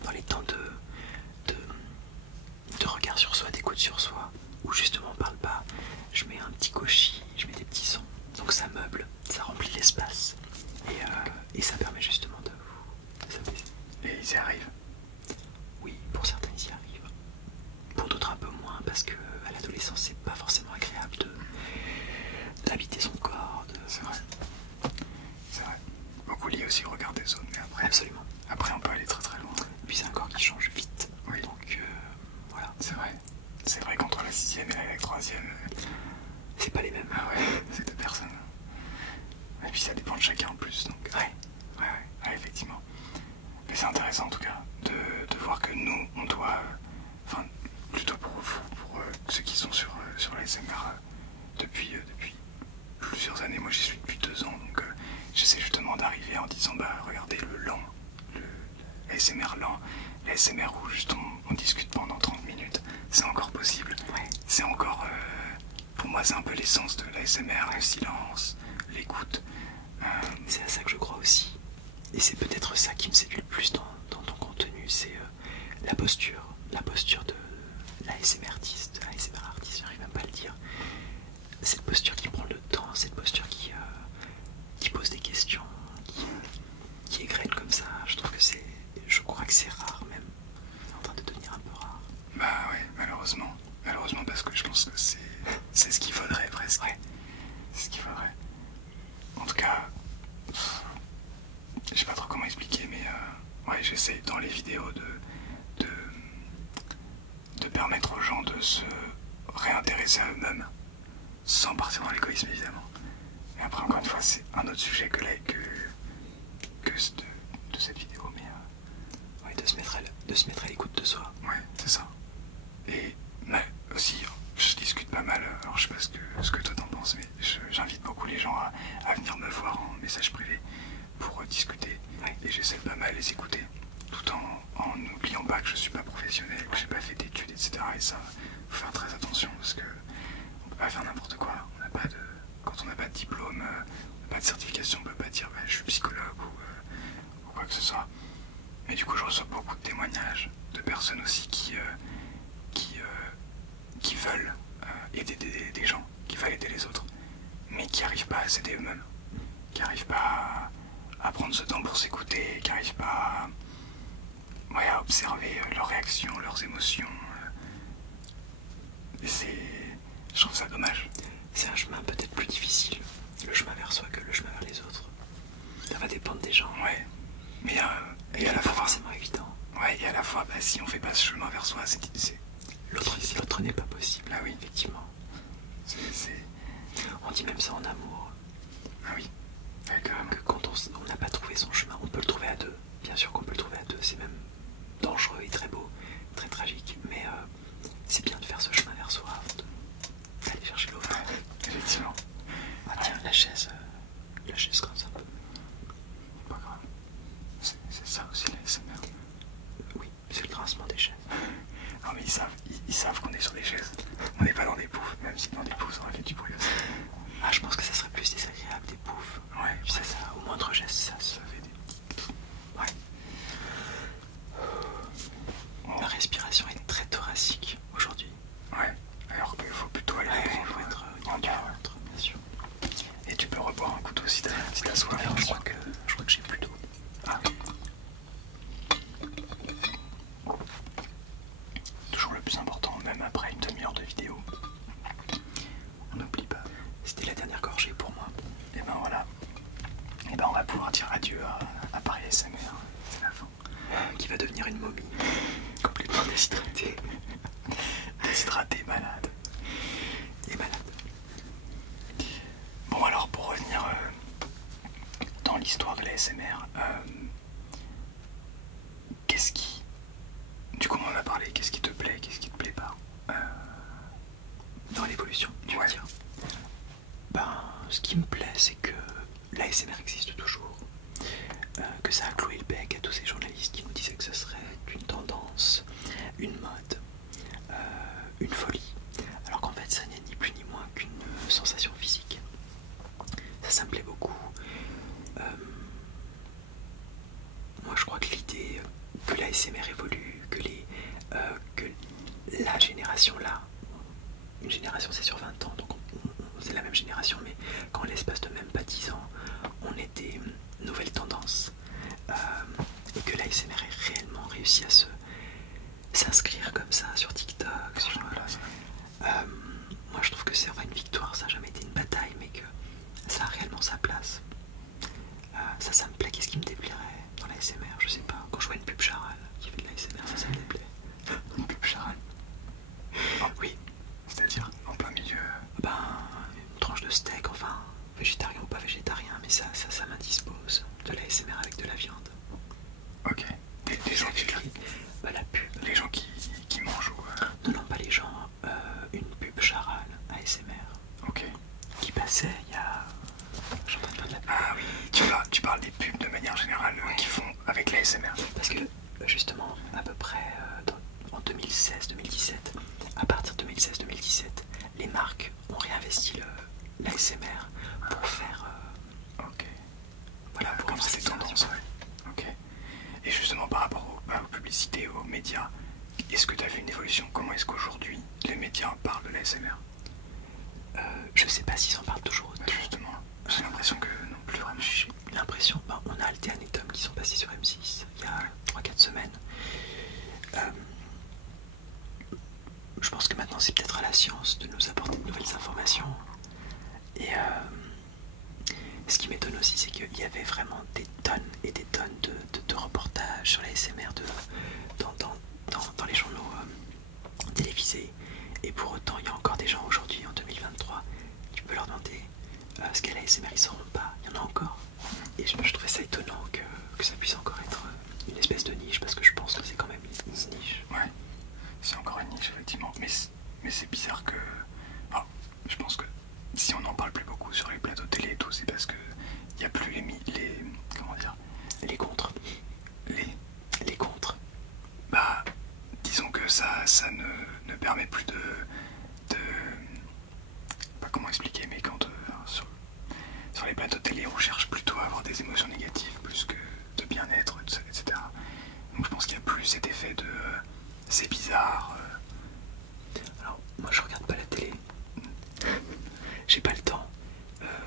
dans les temps de regard sur soi, d'écoute sur soi, où justement on parle pas, je mets un petit cauchy, je mets des petits sons. Donc ça meuble, ça remplit l'espace. Et ça permet justement de vous apaiser. Et ils y arrivent. Oui, pour certains ils y arrivent. Pour d'autres un peu moins, parce que à l'adolescence c'est pas forcément agréable d'habiter son corps. C'est vrai. C'est vrai. Beaucoup liés aussi au regard des autres, mais après. Absolument. Après on peut aller très très loin. Et puis c'est un corps qui change vite. Oui. Donc voilà. C'est vrai. C'est vrai qu'entre la 6ème et la 3ème, c'est pas les mêmes. Ah ouais, c'est 2 personnes. Et puis ça dépend de chacun en plus, donc. Ouais, effectivement. Mais c'est intéressant en tout cas de voir que nous, on doit, enfin, plutôt pour ceux qui sont sur l'ASMR depuis plusieurs années, moi j'y suis depuis 2 ans, donc j'essaie justement d'arriver en disant bah regardez le lent, l'ASMR lent, l'ASMR où juste on discute pendant 30 minutes, c'est encore possible. C'est encore, pour moi c'est un peu l'essence de l'ASMR, le silence, l'écoute. C'est à ça que je crois aussi. Et c'est peut-être ça qui me séduit le plus dans ton contenu, c'est la posture de l'ASMR artiste, j'arrive même pas à le dire. Cette posture qui prend le temps, cette posture qui pose des questions, qui égrène comme ça, je crois que c'est rare même. C'est en train de devenir un peu rare. Bah ouais, malheureusement parce que je pense que c'est ce qu'il faudrait presque. Ouais. C'est ce qu'il faudrait. En tout cas, je sais pas trop comment expliquer, mais j'essaie dans les vidéos de permettre aux gens de se réintéresser à eux-mêmes, sans partir dans l'égoïsme évidemment. Mais après encore une fois c'est un autre sujet que de cette vidéo, mais ouais, de se mettre à l'écoute de soi. ouais, c'est ça. Et aussi, je discute pas mal, alors je sais pas ce que toi t'en penses, mais j'invite beaucoup les gens à venir me voir en message privé pour discuter. Ouais. Et j'essaie de pas mal les écouter, tout en n'oubliant pas que je suis pas professionnel, que j'ai pas fait d'études, etc. Et ça, faut faire très attention parce que on peut pas faire n'importe quoi. Quand on n'a pas de diplôme, pas de certification, on peut pas dire bah, je suis psychologue ou quoi que ce soit. Et du coup, je reçois beaucoup de témoignages de personnes aussi qui veulent aider des gens, qui veulent aider les autres, mais qui n'arrivent pas à s'aider eux-mêmes, qui n'arrivent pas à prendre ce temps pour s'écouter, qui n'arrivent pas à observer leurs réactions, leurs émotions. Et je trouve ça dommage. C'est un chemin peut-être plus difficile, le chemin vers soi, que le chemin vers les autres. Ça va dépendre des gens. Ouais, mais et à la pas fois forcément évident. Ouais, et à la fois, bah, si on fait pas ce chemin vers soi, L'autre n'est pas possible. Ah oui, effectivement. On dit même ça en amour. Ah oui, Que quand on n'a pas trouvé son chemin, on peut le trouver à deux. Bien sûr qu'on peut le trouver à deux, c'est même dangereux et très beau, très tragique. Mais c'est bien de faire ce chemin vers soi avant d'aller chercher l'autre. Ouais, effectivement. Ah tiens, la chaise grince un peu. Pas grave. C'est ça aussi les SMR. Oui, c'est le grincement des chaises. Non mais ils savent qu'on est sur des chaises. On n'est pas dans des poufs, même si dans des poufs ça aurait fait du bruit aussi. Ah, je pense que ça serait plus désagréable des poufs. Ouais, tu sais ça, au moindre geste, ça fait des... Ouais. Oh. Ma respiration est très thoracique aujourd'hui. Ouais, alors qu'il faut plutôt aller faut être en ventre, bien sûr. Et tu peux reboire un couteau si t'as soif. Alors, je crois que j'ai plus d'eau. Ah. Toujours le plus important, même après une demi-heure de vidéo. On n'oublie pas. C'était la dernière gorgée pour moi. Et ben voilà. Et ben on va pouvoir dire adieu à Paris SMR. C'est la fin. Qui va devenir une momie. Complètement déshydratée. Déshydratée, malade. Et malade. Bon alors pour revenir dans l'histoire de la SMR, qu'est-ce qui... Du coup on en a parlé, qu'est-ce qui te plaît, qu'est-ce qui te plaît pas dans l'évolution, tu veux dire? Ben, ce qui me plaît, c'est que l'ASMR existe toujours. Que ça a cloué le bec à tous ces journalistes qui nous disaient que ce serait une tendance, une mode, une folie. Alors qu'en fait, ça n'est ni plus ni moins qu'une sensation physique. Ça me plaît beaucoup. Moi, je crois que l'idée que l'ASMR évolue, que la génération là, une génération c'est sur 20 ans, donc c'est la même génération, mais qu'en l'espace de même pas 10 ans, on ait des nouvelles tendances, et que l'ASMR ait réellement réussi à s'inscrire comme ça sur TikTok, moi je trouve que c'est une victoire, ça n'a jamais été une bataille, mais que ça a réellement sa place. Ça me plaît. Qu'est-ce qui me déplairait dans l'ASMR? Je sais pas, quand je vois une pub Charal qui fait de l'ASMR, ça me déplaît. Une pub Charal? Oui. C'est-à-dire en plein milieu? Ben, une tranche de steak, enfin, végétarien ou pas végétarien, mais ça m'indispose. De l'ASMR avec de la viande. Ok. Des gens qui crient? Bah, la pub. Les gens qui mangent ou... Non, pas les gens. Une pub Charal ASMR. Ok. Qui passait il y a... Je suis en train de faire de la pub. Ah oui, tu parles des pubs de manière générale qui font avec l'ASMR. Parce que justement, à peu près en 2016-2017, à partir de 2016-2017, les marques ont réinvesti l'ASMR pour faire... ok. Voilà, pour comme ça c'est tendance, ouais. Ok. Et justement par rapport aux publicités, aux médias, est-ce que tu as vu une évolution? Comment est-ce qu'aujourd'hui les médias parlent de l'ASMR? Je sais pas s'ils en parlent toujours autant. Justement, j'ai l'impression que non plus vraiment. J'ai l'impression, on a Altéane et Tom qui sont passés sur M6 il y a 3-4 semaines. Je pense que maintenant c'est peut-être à la science de nous apporter de nouvelles informations. Et ce qui m'étonne aussi, c'est qu'il y avait vraiment des tonnes et des tonnes de reportages sur la SMR dans les journaux télévisés. Et pour autant, il y a encore des gens aujourd'hui, en 2023, leur demander ce qu'est l'ASMR, ils ne sauront pas, il y en a encore. Et je trouvais ça étonnant que ça puisse encore être une espèce de niche, parce que je pense que c'est quand même une niche. Ouais, c'est encore une niche effectivement, mais c'est bizarre que... Enfin, je pense que si on n'en parle plus beaucoup sur les plateaux télé et tout, c'est parce que il n'y a plus les... Comment dire? Les contres. Les contres. Bah, disons que ça ne permet plus de... Pas comment expliquer, mais quand sur les plateaux télé on cherche plutôt à avoir des émotions négatives plus que de bien-être, etc. Donc je pense qu'il n'y a plus cet effet de c'est bizarre. Alors moi je regarde pas la télé, j'ai pas le temps,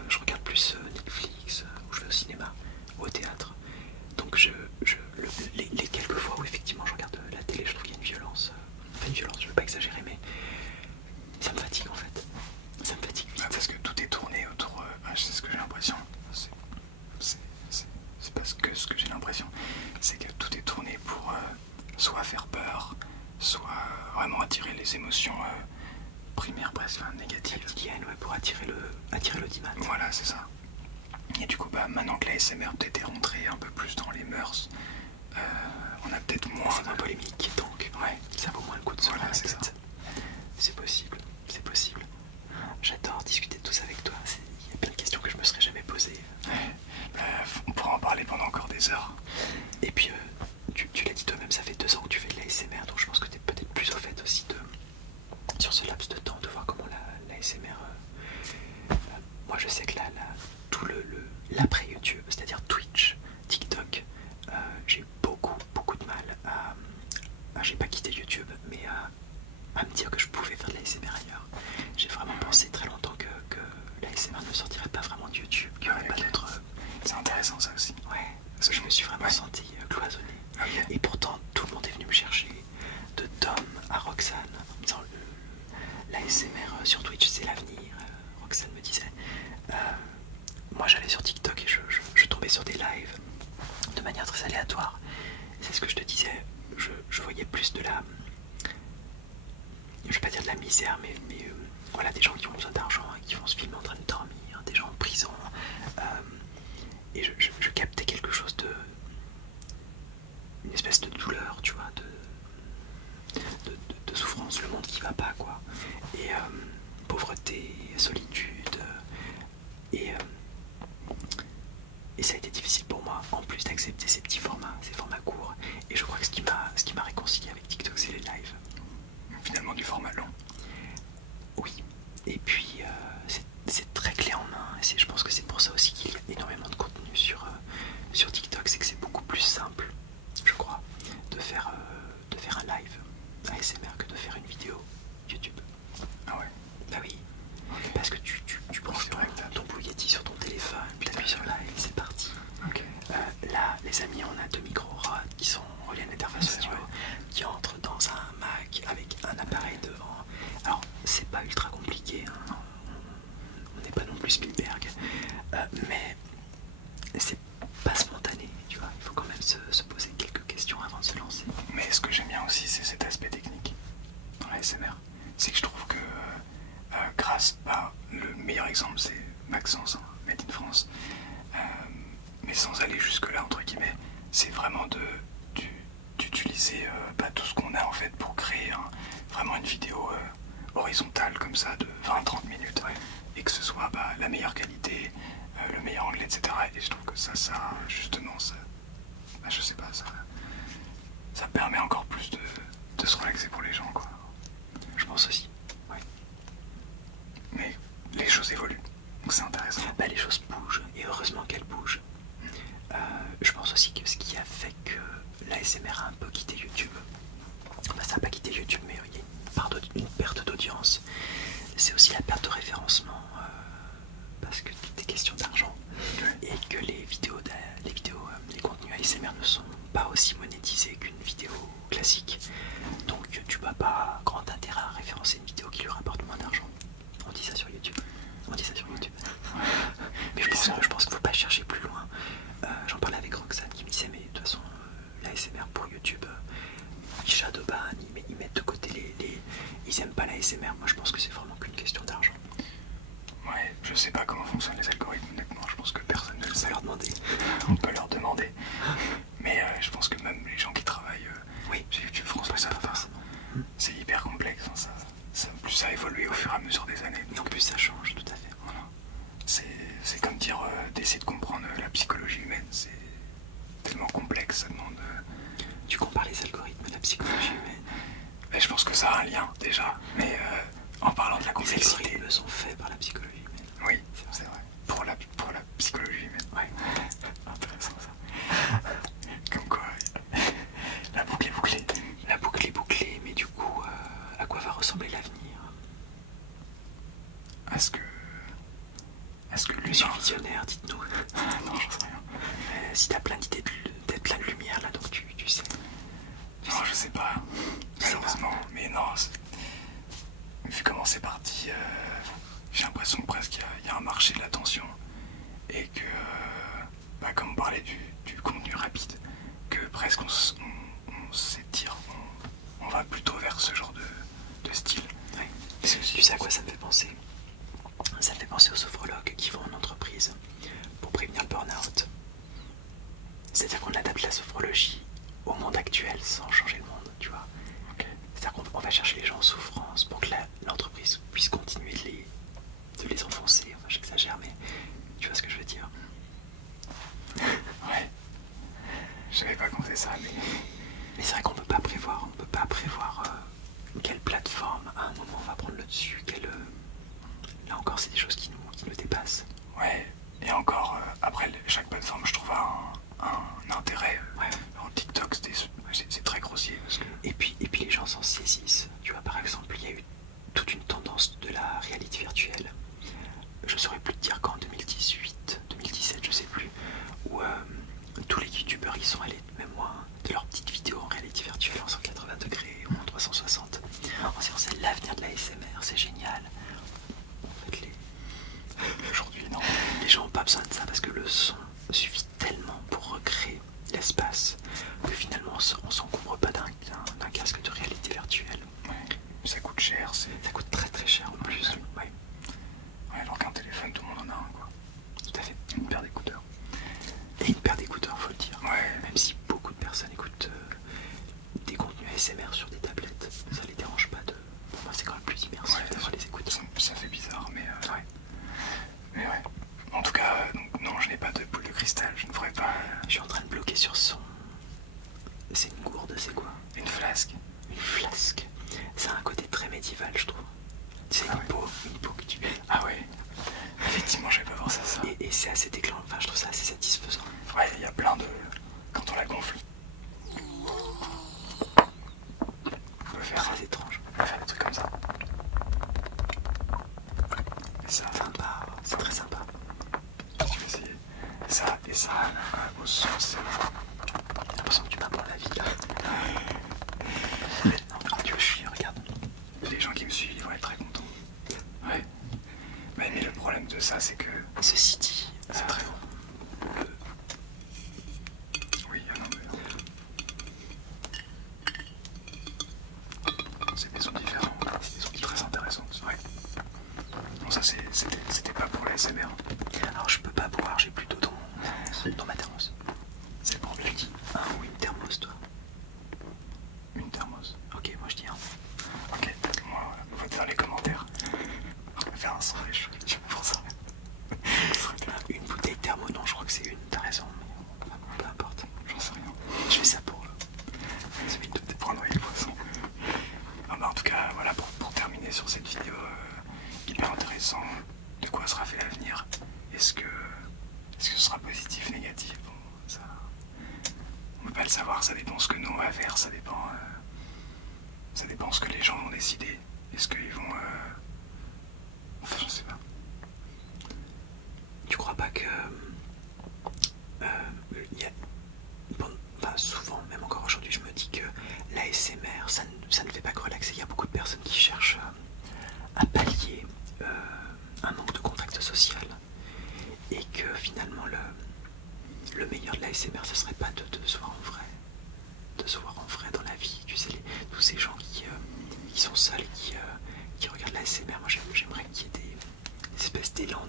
je regarde plus Netflix, ou je vais au cinéma, ou au théâtre. Donc les quelques fois où effectivement je regarde la télé, je trouve qu'il y a une violence, enfin une violence, je veux pas exagérer, mais ça me fatigue en fait, ça me fatigue vite. Ah, parce que tout est tourné autour, c'est ce que j'ai l'impression, c'est parce que ce que j'ai l'impression, c'est que tout est tourné pour soit faire peur, soit vraiment attirer les émotions primaires, presque négatives. Reptilienne, ouais, pour attirer l'audimat. Voilà, c'est ça. Et du coup, bah, maintenant que la SMR peut-être est rentrée un peu plus dans les mœurs, on a peut-être moins... C'est moins polémique, donc ouais, ça vaut moins le coup de se voilà, c'est ça. C'est possible, c'est possible. J'adore discuter de tout ça avec toi, il y a plein de questions que je me serais jamais posées. Ouais, on pourra en parler pendant encore des heures. Et puis, tu l'as dit toi-même, ça fait 2 ans que tu fais de la SMR, donc je pense que tu es peut-être plus au fait aussi sur ce laps de temps, de voir comment la SMR... moi je sais que tout l'après YouTube, c'est-à-dire Twitch, TikTok, j'ai eu beaucoup de mal à j'ai pas quitté YouTube, mais à me dire que je pouvais faire de la SMR ailleurs. J'ai vraiment pensé très longtemps que la SMR ne sortirait pas vraiment de YouTube, qu'il n'y aurait pas d'autres... C'est intéressant ça aussi. Ouais, parce que je me suis vraiment senti cloisonné. Okay. Et pourtant, tout le monde est venu me chercher, de Tom à Roxane, en me disant la SMR sur Twitch c'est l'avenir. Roxane me disait. Moi j'allais sur TikTok et je tombais sur des lives de manière très aléatoire. C'est ce que je te disais, je voyais plus de la... Je vais pas dire de la misère, mais voilà, des gens qui ont besoin d'argent et qui vont se filmer en train de dormir, des gens en prison. Et je captais quelque chose de... une espèce de douleur, tu vois, de souffrance, le monde qui va pas, quoi. Et pauvreté, solitude. Et ça a été difficile pour moi, en plus d'accepter ces petits formats, ces formats courts. Et je crois que ce qui m'a réconcilié avec TikTok, c'est les lives. Finalement, du format long. Oui. Et puis, c'est très clé en main. Et je pense que c'est pour ça aussi qu'il y a énormément de contenu sur TikTok. C'est que c'est beaucoup plus simple, je crois, de faire un live ASMR que de faire une vidéo YouTube. Ah ouais. Bah oui. Okay. Parce que tu branches ton Blue Yeti sur ton téléphone, puis t'appuies sur live, c'est parti. Okay. Là, les amis, on a 2 micros Rode qui sont reliés à l'interface audio, qui entrent dans un Mac avec un appareil devant. Alors, c'est pas ultra compliqué, hein. On n'est pas non plus Spielberg, mais c'est pas spontané, tu vois. Il faut quand même se poser quelques questions avant de se lancer. Mais ce que j'aime bien aussi, c'est cet aspect technique dans la SMR. C'est que je trouve que grâce à le meilleur exemple, c'est Maxence, hein, Made in France. Mais sans aller jusque là, entre guillemets, c'est vraiment d'utiliser tout ce qu'on a en fait pour créer vraiment une vidéo horizontale comme ça de 20-30 minutes, ouais, et que ce soit la meilleure qualité, le meilleur anglais, etc. Et je trouve que ça justement, ça, je sais pas, ça permet encore plus de se relaxer pour les gens, quoi. Je pense aussi, ouais. Mais les choses évoluent, donc c'est intéressant. Les choses bougent, et heureusement qu'elles bougent. Je pense aussi que ce qui a fait que l'ASMR a un peu quitté YouTube, ça n'a pas quitté YouTube, mais il y a une perte d'audience. C'est aussi la perte de référencement, parce que tout est question d'argent, et que les contenus ASMR ne sont pas aussi monétisés qu'une vidéo classique. Donc tu n'as pas grand intérêt à référencer une vidéo qui lui rapporte moins d'argent. On dit ça sur YouTube. Mais je pense qu'il ne faut pas chercher plus loin. J'en parlais avec Roxane qui me disait, mais de toute façon, l'ASMR pour YouTube, ils shadowban, ils mettent de côté ils aiment pas l'ASMR. Moi je pense que c'est vraiment qu'une question d'argent. Je sais pas comment fonctionnent les algorithmes, honnêtement, je pense que personne ne le sait. Leur demander. On peut leur demander. Mais je pense que même les gens qui travaillent oui. chez YouTube France le savent pas. C'est hyper complexe, hein, en plus ça a évolué au fur et à mesure des années. Et en plus ça change, tout à fait. Voilà. C'est comme dire d'essayer de comprendre la psychologie humaine, c'est tellement complexe, ça demande... Tu compares les algorithmes à la psychologie humaine? Mais je pense que ça a un lien déjà, mais en parlant de la complexité... Les algorithmes sont faits par la psychologie humaine. Oui, c'est vrai. Pour la psychologie humaine. Ouais. Intéressant ça. Comme quoi, la boucle est bouclée. La boucle est bouclée, mais du coup, à quoi va ressembler l'avenir? Est-ce que Monsieur visionnaire, dites-nous. Non, j'en sais rien. Si t'as plein d'idées, plein de lumière là, donc tu sais. Non, je sais pas. Malheureusement, mais non. Vu comment c'est parti, j'ai l'impression que presque il y a un marché de l'attention et que, comme on parlait du contenu rapide, que presque on s'étire, on va plutôt vers ce genre de style. Ouais. Tu sais à quoi ça me fait penser? Ça me fait penser aux sophrologues qui vont en entreprise pour prévenir le burn-out. C'est-à-dire qu'on adapte la sophrologie au monde actuel sans changer le monde, tu vois. Okay. C'est-à-dire qu'on va chercher les gens en souffrance pour que l'entreprise puisse continuer de les enfoncer. Enfin, j'exagère, mais tu vois ce que je veux dire. Ouais. Je savais pas compter ça, mais c'est vrai qu'on peut pas prévoir. On peut pas prévoir quelle plateforme à un moment va prendre le dessus. Là encore, c'est des choses qui nous dépassent. Ouais. Et encore, après, chaque plateforme, je trouve un intérêt. Ouais. En TikTok, c'est très grossier. Parce que... et puis les gens s'en saisissent. Tu vois, par exemple, il y a eu toute une tendance de la réalité virtuelle. Je saurais plus te dire qu'en 2018, 2017, je sais plus, où tous les youtubeurs ils sont allés même moins de leurs petites vidéos en réalité virtuelle en 180 degrés ou en 360 en disant c'est l'avenir de la SMR, c'est génial. En fait, aujourd'hui, non, les gens n'ont pas besoin de ça parce que le son suffit tellement pour recréer l'espace que finalement on s'encombre pas d'un casque de réalité virtuelle. Ouais. Ça coûte cher, ça coûte très très cher en plus. Ouais. Ouais, alors qu'un téléphone, tout le monde en a un, quoi. Tout à fait. Une paire d'écouteurs. Et une paire d'écouteurs, faut le dire. Ouais. Même si beaucoup de personnes écoutent des contenus ASMR sur des tablettes, ça les dérange pas de... Pour moi, c'est quand même plus immersif d'avoir les écouteurs. Ça fait bizarre, mais... Ouais. Mais ouais. En tout cas, non, je n'ai pas de boule de cristal, je ne ferai pas... Je suis en train de bloquer sur son... C'est une gourde, c'est quoi? Une flasque. Une flasque. Ça a un côté très médiéval, je trouve. C'est une peau que tu... Ah ouais. Effectivement, j'avais pas pensé à ça. Et c'est assez déclenchant, enfin je trouve ça assez satisfaisant. Ouais, il y a plein de... Quand on la gonfle. On peut faire... Très étrange. On peut faire des trucs comme ça. Et ça... Sympa, c'est très sympa. Je vais essayer. Ça et ça, au son, c'est... J'ai l'impression que tu m'apprends la vie là. Non, tu vois, je suis, regarde. Les gens qui me suivent, ils vont être très contents. Ouais. Mais le problème de ça, c'est que... Ceci dit, c'est très bon. Oui, non, mais... C'est des sons différents. C'est des sons très intéressants. Ouais. Bon, ça, c'était pas pour la SMR. Alors, je peux pas boire, j'ai plutôt dans ma thermos. C'est pour le dit. Ah oui, une thermos, toi. Une thermos. Ok, moi je dis un. Ok, moi, votez dans les commentaires. On va faire un son riche pour ça. Une bouteille thermo, non, je crois que c'est une, t'as raison, mais peu importe. J'en sais rien. Je fais ça pour noyer le poisson. Ah bah en tout cas, voilà, pour terminer sur cette vidéo hyper intéressant, de quoi sera fait l'avenir. Est-ce que ce sera positif, négatif? Bon, ça... On peut pas le savoir, ça dépend ce que nous on va faire, ça dépend ce que les gens vont décider. Est-ce qu'ils vont... Enfin, je sais pas. Tu crois pas que... souvent, même encore aujourd'hui, je me dis que l'ASMR, ça ne fait pas que relaxer. Il y a beaucoup de personnes qui cherchent à pallier un manque de contact social. Et que finalement, le meilleur de l'ASMR, ce serait pas de se voir en vrai. De se voir en vrai dans la vie. Tu sais, tous ces gens qui sont seuls et qui regardent l'ASMR, moi j'aimerais qu'il y ait des espèce d'élan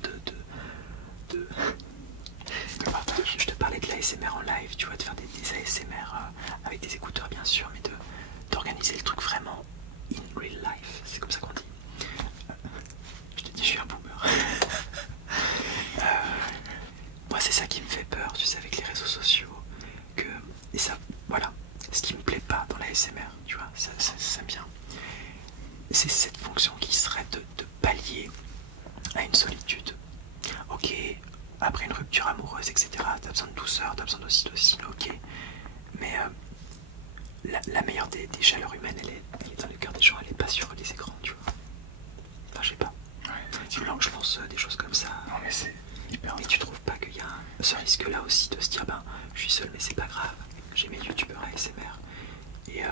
je te parlais de l'ASMR en live, tu vois, de faire des ASMR avec des écouteurs bien sûr, mais d'organiser le truc vraiment in real life, c'est comme ça qu'on dit. Je te dis, je suis un boomer. Moi c'est ça qui me fait peur, tu sais, avec les réseaux sociaux, et ça, voilà, ce qui me plaît pas dans l'ASMR, tu vois, ça bien, c'est cette fonction qui serait de pallier à une solitude. Ok, après une rupture amoureuse, etc., t'as besoin de douceur, t'as besoin d'ocytocine, ok, mais la meilleure des chaleurs humaines, elle est dans le cœur des gens, elle est pas sur les écrans, tu vois. Enfin, je sais pas. Ouais, je pense des choses comme ça. Non, mais c'est hyper. Mais tu trouves pas qu'il y a ce risque-là aussi de se dire, ben, je suis seul, mais c'est pas grave, j'ai mes youtubeurs ASMR. Et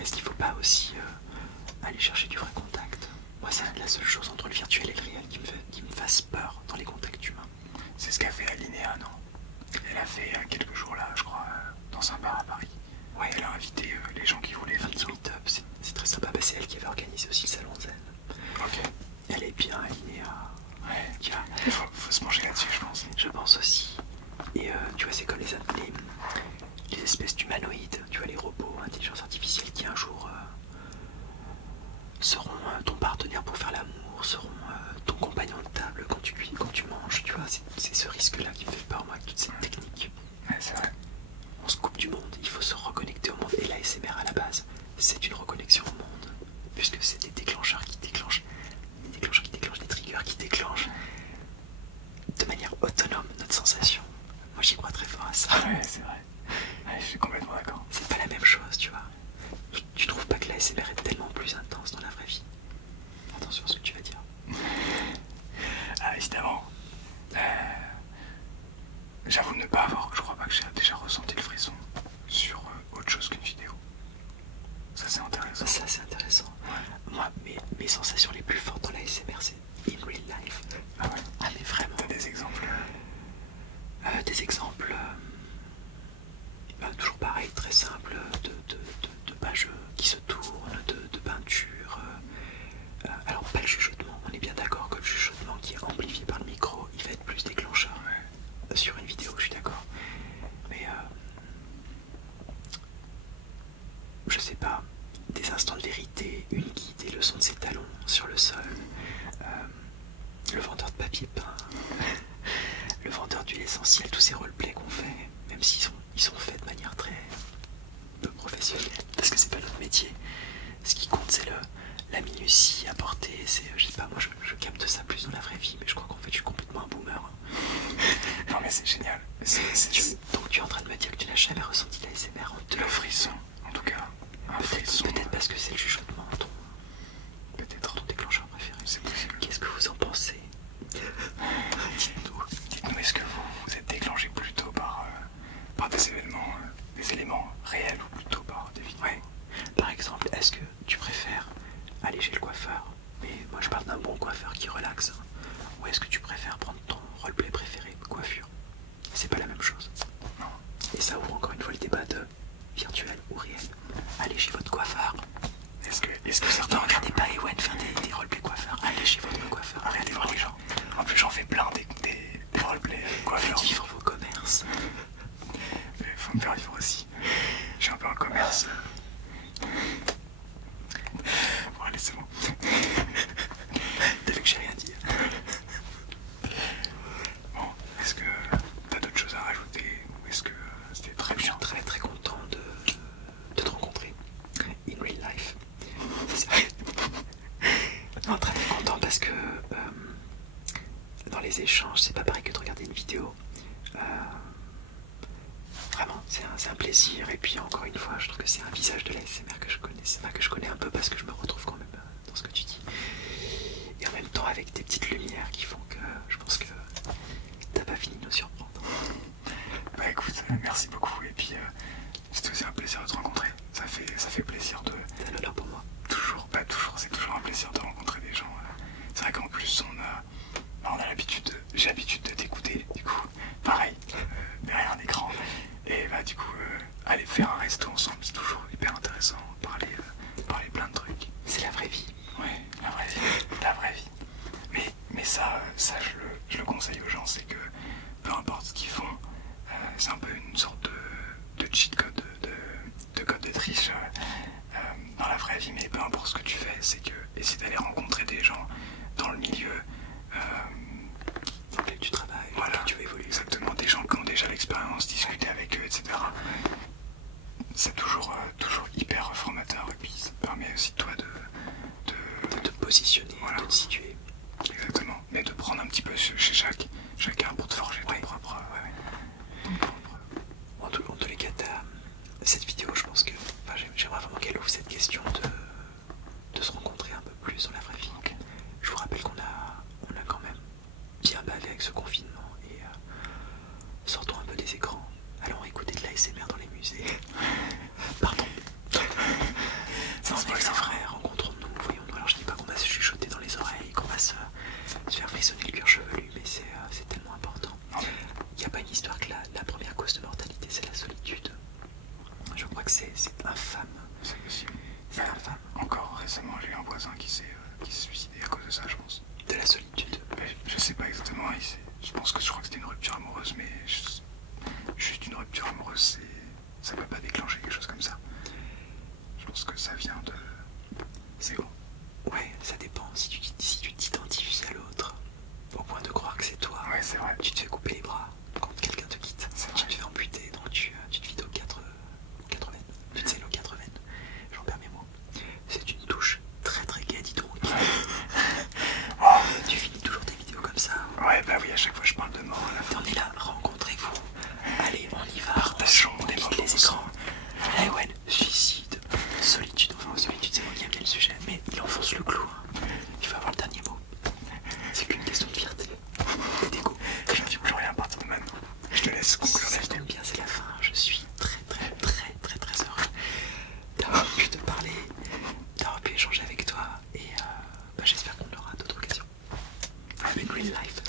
est-ce qu'il faut pas aussi aller chercher du vrai contact? Moi, c'est la seule chose entre le virtuel et le réel qui me fasse peur dans les contacts humains. C'est ce qu'a fait Alinéa, non? Elle a fait quelques jours là, je crois, dans un bar à Paris. Ouais, elle a invité les gens qui voulaient un petit meet-up, c'est très sympa. Bah, c'est elle qui avait organisé aussi le salon Zen. Ok. Elle est bien Alinéa. Ouais, il faut se pencher là-dessus, je pense. Je pense aussi. Et tu vois, c'est comme les espèces d'humanoïdes, tu vois, les robots, intelligence artificielle qui un jour seront ton partenaire pour faire l'amour, seront ton compagnon de table quand tu manges, tu vois, c'est ce risque-là qui me fait peur, moi, avec toutes ces techniques. Ouais, c'est vrai. On se coupe du monde, il faut se reconnecter au monde. Et l'ASMR à la base, c'est une reconnexion au monde, puisque c'est des déclencheurs qui déclenchent, des triggers qui déclenchent de manière autonome notre sensation. Moi j'y crois très fort à ça. Ouais, c'est vrai. Ouais, je suis complètement d'accord. C'est pas la même chose, tu vois. Tu trouves pas que l'ASMR est tellement plus intense dans la vraie vie? Attention à ce que tu vas dire. Ah, évidemment. J'avoue ne pas avoir, je crois pas que j'ai déjà ressenti le frisson sur autre chose qu'une vidéo. Ça c'est intéressant. Ça c'est intéressant. Ouais. Moi, mes sensations les plus fortes dans l'ASMR, c'est in real life. Ah ouais. Ah mais vraiment. T'as des exemples? Des exemples toujours pareil, très simples, de pages qui se tournent, de peintures. Alors pas le chuchotement, on est bien d'accord que le chuchotement qui est amplifié par le micro, il va être plus déclencheur sur une vidéo, je suis d'accord. Mais je sais pas, des instants de vérité, une guide et le son de ses talons sur le sol, le vendeur de papier peint, le vendeur d'huile essentielle, tous ces roleplays qu'on fait, même s'ils sont faits de manière très peu professionnelle, parce que c'est pas notre métier. Ce qui compte, c'est la minutie apportée, c'est, je sais pas, moi je capte ça plus dans la vraie vie, mais je crois qu'en fait je suis complètement un boomer. Non mais c'est génial. Donc tu es en train de me dire que tu n'as jamais ressenti l'ASMR en te... Le frisson, en tout cas. Peut-être parce que c'est le chuchotement, ton déclencheur préféré. C'est possible. Qu'est-ce que vous en pensez? Dites-nous, est-ce que vous êtes déclenché plutôt par des éléments réels ou plutôt par des vidéos? Ouais. Par exemple, est-ce que tu préfères aller chez le coiffeur, mais moi je parle d'un bon coiffeur qui relaxe, hein, ou est-ce que tu préfères prendre ton roleplay préféré, coiffure? C'est pas la même chose. Non. Et ça ouvre encore une fois le débat de virtuel ou réel. Allez chez votre coiffeur. Est-ce que certains... Ne regardez pas Ewen faire des roleplays coiffeurs. Allez chez votre coiffeur. Arrêtez voir les gens. En plus j'en fais plein des roleplays coiffeurs. Faites vivre vos commerces. Mais faut me faire vivre aussi. Je suis un peu un commerce. Bon allez c'est bon. T'as vu que j'ai rien dit. Bon, est-ce que t'as d'autres choses à rajouter ou est-ce que c'était très bien? Je suis très très content de te rencontrer in real life. Non, très très content parce que dans les échanges, c'est pas pareil que de regarder une vidéo. Vraiment, c'est un plaisir. Et puis encore une fois, je trouve que c'est un visage de l'ASMR que je connais. C'est pas que je connais un peu parce que je me retrouve quand même dans ce que tu dis. Et en même temps avec des petites lumières qui font que je pense que t'as pas fini de nous surprendre. Bah écoute, merci beaucoup et puis c'était aussi un plaisir de te rencontrer. Ça fait plaisir de... C'est un honneur pour moi. Toujours, pas toujours, c'est toujours un plaisir de rencontrer des gens. C'est vrai qu'en plus on a l'habitude, j'ai l'habitude de t'écouter, du coup, pareil, derrière un écran. Et bah du coup, aller faire un resto ensemble, c'est toujours hyper intéressant, parler plein de trucs. C'est la vraie vie. Ouais, la vraie vie, la vraie vie. Mais ça je le conseille aux gens, c'est que peu importe ce qu'ils font, c'est un peu une sorte de cheat code, de code de triche dans la vraie vie, mais peu importe ce que tu fais, c'est que essaie d'aller rencontrer des gens dans le milieu dans lequel tu travailles, voilà, dans lequel tu veux évoluer. Exactement, des gens qui ont déjà l'expérience, discuter avec eux, etc. C'est toujours hyper formateur, et puis ça te permet aussi toi de te positionner, voilà, de te situer. Exactement, mais de prendre un petit peu chez chacun pour te forger ton propre. En tous les cas, cette vidéo, je pense que j'aimerais vraiment qu'elle ouvre cette question de se rencontrer un peu plus dans la vraie vie. Okay. Je vous rappelle qu'on a quand même bien bavé avec ce confinement et sortons un peu des écrans, allons écouter de l'ASMR dans les musées. Pardon. Non mais c'est vrai, rencontrons-nous, voyons-nous. Alors je dis pas qu'on va se chuchoter dans les oreilles, qu'on va se faire frissonner le cuir chevelu, mais c'est tellement important. Il n'y a pas une histoire que la première cause de mortalité c'est la solitude. Je crois que c'est infâme. C'est possible. C'est infâme. Encore récemment, j'ai eu un voisin qui s'est suicidé à cause de ça, je pense. De la solitude. Je sais pas exactement, je crois que c'était une rupture amoureuse, mais juste une rupture amoureuse, ça peut pas déclencher quelque chose comme ça. Je pense que ça vient de... C'est bon. Ouais, ça dépend. Si tu t'identifies à l'autre, au point de croire que c'est toi, ouais, c'est vrai. Tu te fais couper les bras quand quelqu'un te quitte. Tu te fais amputer, donc tu te vides aux 4 veines. Tu te scelles aux 4 veines. J'en perds mes mots. C'est une touche très très gaie, dis donc. Tu finis toujours tes vidéos comme ça. Ouais, bah oui, à chaque fois je parle de mort à la fin. On est là, rencontrez-vous. Allez, on y va. Partageons on quitte les écrans. Ouais, suicide, solitude. Enfin, solitude, c'est moi qui aime bien le sujet, mais il enfonce le clou. Il faut avoir le dernier mot. C'est qu'une question de fierté et d'ego. Je ne dis plus rien à partir de maintenant. Je te laisse conclure la vidéo. Bien, c'est la fin. Je suis très heureux d'avoir pu te parler, d'avoir pu échanger avec toi et j'espère qu'on aura d'autres occasions. I'm in real life.